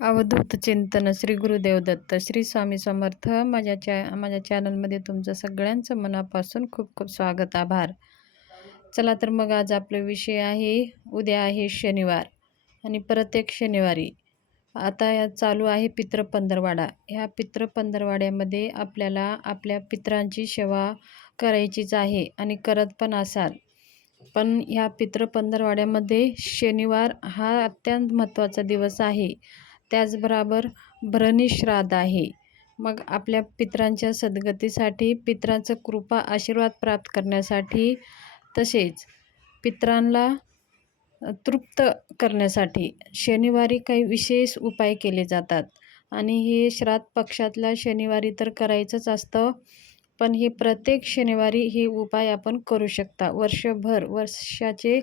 अवधूत चिंतन श्री गुरुदेव दत्त श्री स्वामी समर्थ. माझ्या चॅ माझ्या चॅनलमध्ये तुमचं सगळ्यांचं मनापासून खूप खूप स्वागत आभार. चला तर मग आज आपला विषय आहे उद्या आहे शनिवार आणि प्रत्येक शनिवारी. आता या चालू आहे पित्र पंधरवाडा. ह्या पित्र पंधरवाड्यामध्ये आपल्याला आपल्या पित्रांची सेवा करायचीच आहे आणि करत पण असाल. पण ह्या पित्र पंधरवाड्यामध्ये शनिवार हा अत्यंत महत्त्वाचा दिवस आहे. त्याचबरोबर भरणी श्राद्ध आहे. मग आपल्या पित्रांच्या सद्गतीसाठी पित्रांचं कृपा आशीर्वाद प्राप्त करण्यासाठी तसेच पित्रांना तृप्त करण्यासाठी शनिवारी काही विशेष उपाय केले जातात. आणि हे श्राद्ध पक्षातल्या शनिवारी तर करायचंच असतं पण हे प्रत्येक शनिवारी हे उपाय आपण करू शकता. वर्षभर वर्षाचे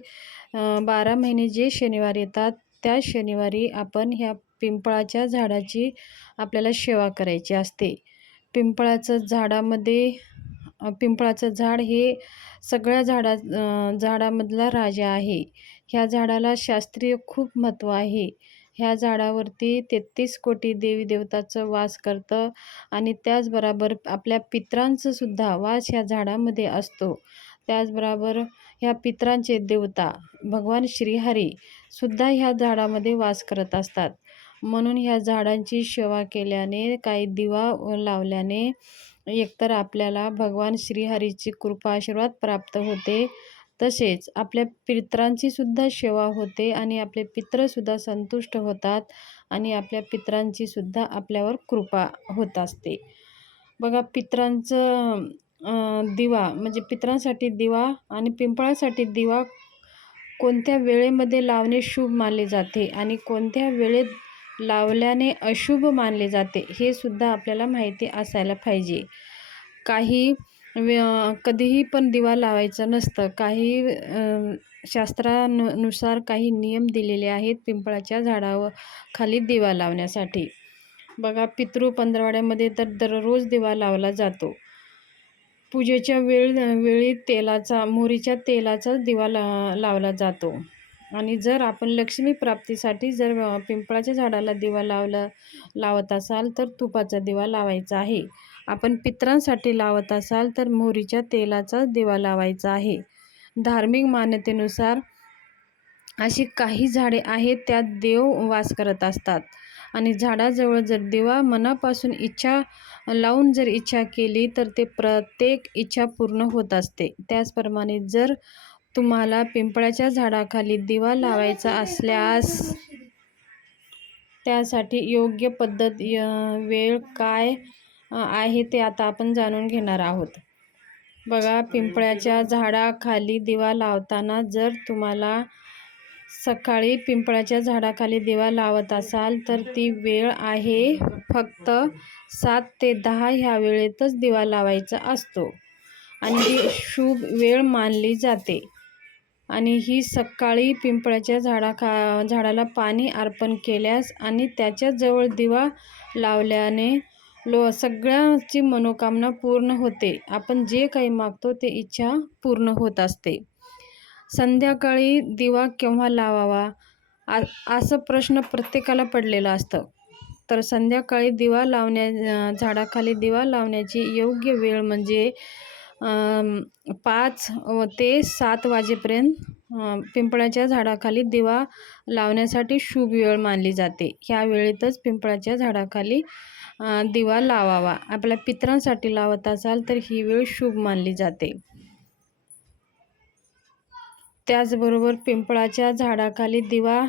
बारा महिने जे शनिवार येतात त्या शनिवारी आपण ह्या पिंपळाच्या झाडाची आपल्याला सेवा करायची असते. पिंपळाचं झाडामध्ये पिंपळाचं झाड हे सगळ्या झाडा झाडामधला राजा आहे. ह्या झाडाला शास्त्रीय खूप महत्त्व आहे. ह्या झाडावरती तेहतीस कोटी देवी देवताचं वास करतं आणि त्याचबरोबर आपल्या पित्रांचंसुद्धा वास ह्या झाडामध्ये असतो. त्याचबरोबर ह्या पित्रांचे देवता भगवान श्रीहरी सुद्धा ह्या झाडामध्ये वास करत असतात. म्हणून ह्या झाडांची सेवा केल्याने काही दिवा लावल्याने एकतर आपल्याला भगवान श्रीहरीची कृपा आशीर्वाद प्राप्त होते. तसेच आपल्या पित्रांची सुद्धा सेवा होते आणि आपले पित्रसुद्धा संतुष्ट होतात आणि आपल्या पित्रांची सुद्धा आपल्यावर कृपा होत असते. बघा पित्रांचं दिवा म्हणजे पित्रांसाठी दिवा आणि पिंपळासाठी दिवा कोणत्या वेळेमध्ये लावणे शुभ मानले जाते आणि कोणत्या वेळेत लावल्याने अशुभ मानले जाते हे सुद्धा आपल्याला माहिती असायला पाहिजे. काही कधीही पण दिवा लावायचा नसतं. काही शास्त्रानुसार काही नियम दिलेले आहेत पिंपळाच्या झाडावर खाली दिवा लावण्यासाठी. बघा पितृ पंधरवाड्यामध्ये तर दररोज दिवा लावला जातो. पूजेच्या वेळ वेळी तेलाचा मोहरीच्या तेलाचा दिवा ला लावला जातो. आणि जर आपण लक्ष्मी प्राप्तीसाठी जर पिंपळाच्या झाडाला दिवा लावला लावत असाल तर तुपाचा दिवा लावायचा आहे. आपण पित्रांसाठी लावत असाल तर मोहरीच्या तेलाचा दिवा लावायचा आहे. धार्मिक मान्यतेनुसार अशी काही झाडे आहेत त्यात देव वास करत असतात. आणि झाडाजवळ जर दिवा मनापासून इच्छा लावून जर इच्छा केली तर ते प्रत्येक इच्छा पूर्ण होत असते. त्याचप्रमाणे जर तुम्हाला पिंपळाच्या झाडाखाली दिवा लावायचा असल्यास त्यासाठी योग्य पद्धत वेळ काय आहे ते आता आपण जाणून घेणार आहोत. बघा पिंपळाच्या झाडाखाली दिवा लावताना जर तुम्हाला सकाळी पिंपळाच्या झाडाखाली दिवा लावत असाल तर ती वेळ आहे फक्त सात ते दहा ह्या वेळेतच दिवा लावायचा असतो. आणि ही शुभ वेळ मानली जाते. आणि ही सकाळी पिंपळाच्या झाडाखा झाडाला पाणी अर्पण केल्यास आणि त्याच्याजवळ दिवा लावल्याने लो सगळ्याची मनोकामना पूर्ण होते. आपण जे काही मागतो ते इच्छा पूर्ण होत असते. संध्याकाळी दिवा केव्हा लावावा? आ असं प्रश्न प्रत्येकाला पडलेला असतं. तर संध्याकाळी दिवा लावण्या झाडाखाली दिवा लावण्याची योग्य वेळ म्हणजे पाच ते सात वाजेपर्यंत पिंपळाच्या झाडाखाली दिवा लावण्यासाठी शुभ वेळ मानली जाते. ह्या वेळेतच पिंपळाच्या झाडाखाली दिवा लावावा. आपल्या पित्रांसाठी लावत असाल तर ही वेळ शुभ मानली जाते. त्याचबरोबर पिंपळाच्या झाडाखाली दिवा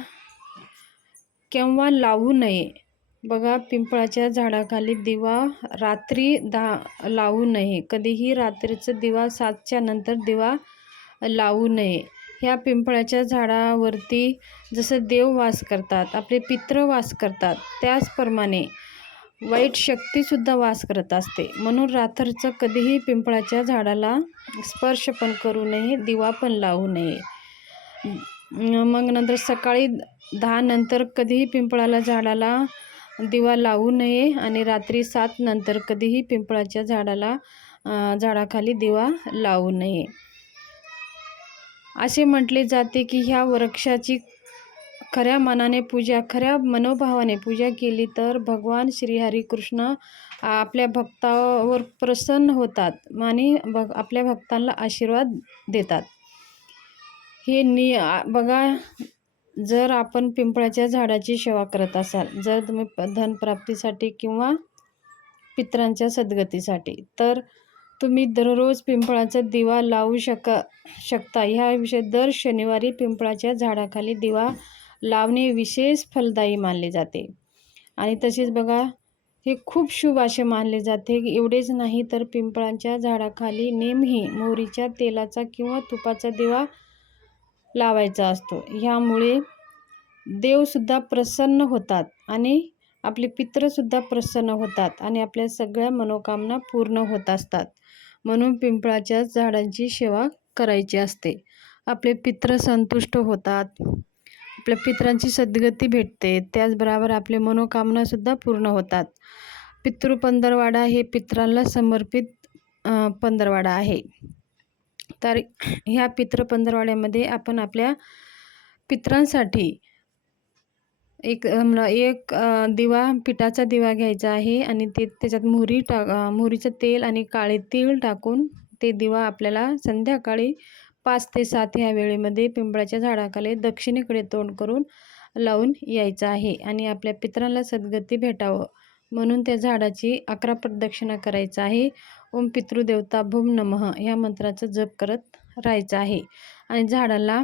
केव्हा लावू नये? बघा पिंपळाच्या झाडाखाली दिवा रात्री दहा लावू नये. कधीही रात्रीचं दिवा सातच्या नंतर दिवा लावू नये. ह्या पिंपळाच्या झाडावरती जसं देव वास करतात आपले पित्र वास करतात त्याचप्रमाणे वाईट शक्तीसुद्धा वास करत असते. म्हणून रात्रीचं कधीही पिंपळाच्या झाडाला स्पर्श पण करू नये दिवा पण लावू नये. मग नंतर सकाळी दहा नंतर कधीही पिंपळाला झाडाला दिवा लावू नये आणि रात्री सात नंतर कधीही पिंपळाच्या झाडाला झाडाखाली दिवा लावू नये. असे म्हटले जाते की ह्या वृक्षाची खऱ्या मनाने पूजा खऱ्या मनोभावाने पूजा केली तर भगवान श्रीहरी कृष्ण आपल्या भक्तावर प्रसन्न होतात आणि भग आपल्या भक्तांना आशीर्वाद देतात. हे नि बघा जर आपण पिंपळाच्या झाडाची सेवा करत असाल जर तुम्ही प- धनप्राप्तीसाठी किंवा पित्रांच्या सद्गतीसाठी तर तुम्ही दररोज पिंपळाचा दिवा लावू शक शकता. ह्याविषयी दर शनिवारी पिंपळाच्या झाडाखाली दिवा लावणे विशेष फलदायी मानले जाते. आणि तसेच बघा हे खूप शुभ असे मानले जाते. एवढेच नाही तर पिंपळाच्या झाडाखाली नेमही मोहरीच्या तेलाचा किंवा तुपाचा दिवा लावायचा असतो. ह्यामुळे देवसुद्धा प्रसन्न होतात आणि आपले पित्रसुद्धा प्रसन्न होतात आणि आपल्या सगळ्या मनोकामना पूर्ण होत असतात. म्हणून पिंपळाच्या झाडांची सेवा करायची असते. आपले पित्र संतुष्ट होतात. आपल्या पित्रांची सद्गती भेटते. त्याचबरोबर आपले मनोकामनासुद्धा पूर्ण होतात. पितृ पंधरवाडा हे पित्रांना समर्पित पंधरवाडा आहे. तर ह्या पितृ पंधरवाड्यामध्ये आपण आपल्या पित्रांसाठी एक एक दिवा पिठाचा दिवा घ्यायचा आहे आणि ते त्याच्यात मोहरी टा मोहरीचं तेल आणि काळे तीळ टाकून ते दिवा आपल्याला संध्याकाळी पाच ते सात ह्या वेळेमध्ये पिंपळाच्या झाडाखाली दक्षिणेकडे तोंड करून लावून यायचं आहे आणि आपल्या पित्रांना सद्गती भेटावं. म्हणून त्या झाडाची अकरा प्रदक्षिणा करायचं आहे. ओम पितृदेवता भूम नमः ह्या मंत्राचा जप करत राहायचं आहे. आणि झाडाला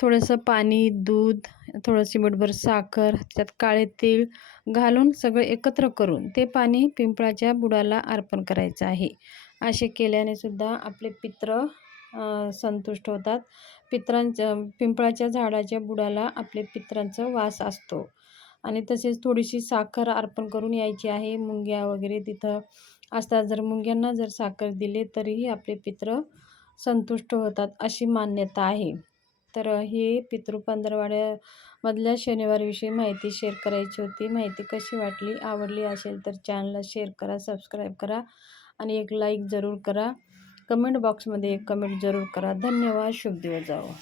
थोडंसं पाणी दूध थोडं चिमटभर साखर त्यात काळे तीळ घालून सगळं एकत्र करून ते पाणी पिंपळाच्या बुडाला अर्पण करायचं आहे. असे केल्याने सुद्धा आपले पित्र संतुष्ट होतात. पित्रांच्या पिंपळाच्या झाडाच्या बुडाला आपले पित्रांचा वास असतो. आणि तसेच थोडीशी साखर अर्पण करून यायची आहे. मुंग्या वगैरे तिथं असतात. जर मुंग्यांना जर साखर दिले तरीही आपले पित्र संतुष्ट होतात अशी मान्यता आहे. तर हे पितृ पंधरवाड्यामधल्या शनिवारविषयी माहिती शेअर करायची होती. माहिती कशी वाटली आवडली असेल तर चॅनलला शेअर करा सबस्क्राईब करा आणि एक लाईक जरूर करा. कमेंट बॉक्समध्ये एक कमेंट जरूर करा. धन्यवाद. शुभ दिवस जावं.